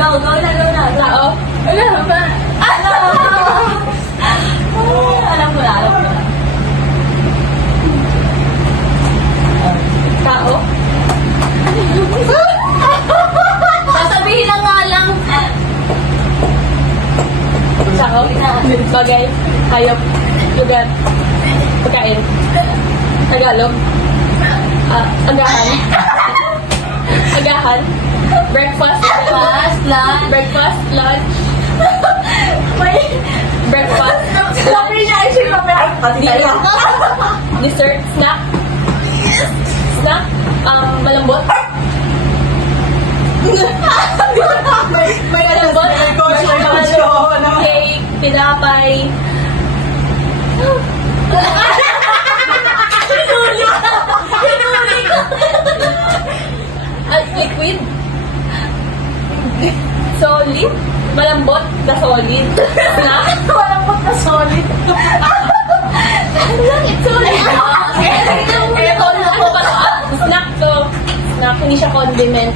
Go na. Tao. Wala ba? Alam ko na. Tao. Sasabihin lang nga lang. Tao. Bagay. Hayop. Lugar. Pagkain. Tagalog. Agahan. Agahan. Breakfast. Lunch. Breakfast. Lunch. Breakfast. Sabi niya, actually, pati tayo. Dessert. Snack. Snack. Malambot. May Malambot. Cake. Tinapay. Liquid. Solid. Malambot na solid. Snack. Malambot na solid. It's solid. Ito na ako pa. Snack to. Snack. Hindi siya condiment.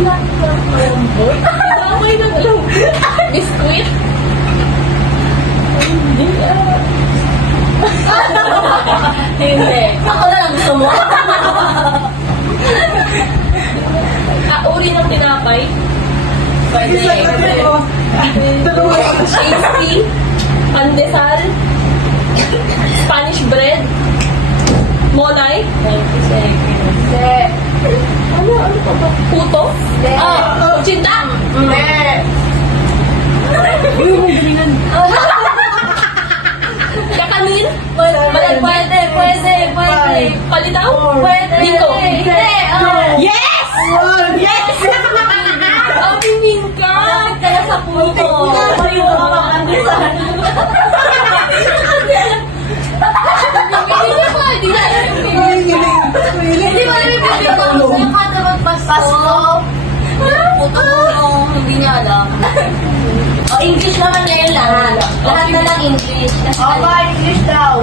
Snack to. Malambot. Tinapay na malambot. Biscuit. Hindi. Ako na lang gusto mo. Uri ng tinapay. Tasty. Pandesal. Spanish bread. Monay. Ano pa ba? Puto? Kuchinta. Kakanin. Pwede. Palitaw. Pwede. Dito. Yes! Yes! Ang bibing ka. Kaya sa puto. Hindi mo makakandisan. Hindi mo alam yung bibig ko. Sa'yo ka na magpasko. Puto mo. Hindi niya alam. English naman ngayon lahat. Lahat na lang English. English daw.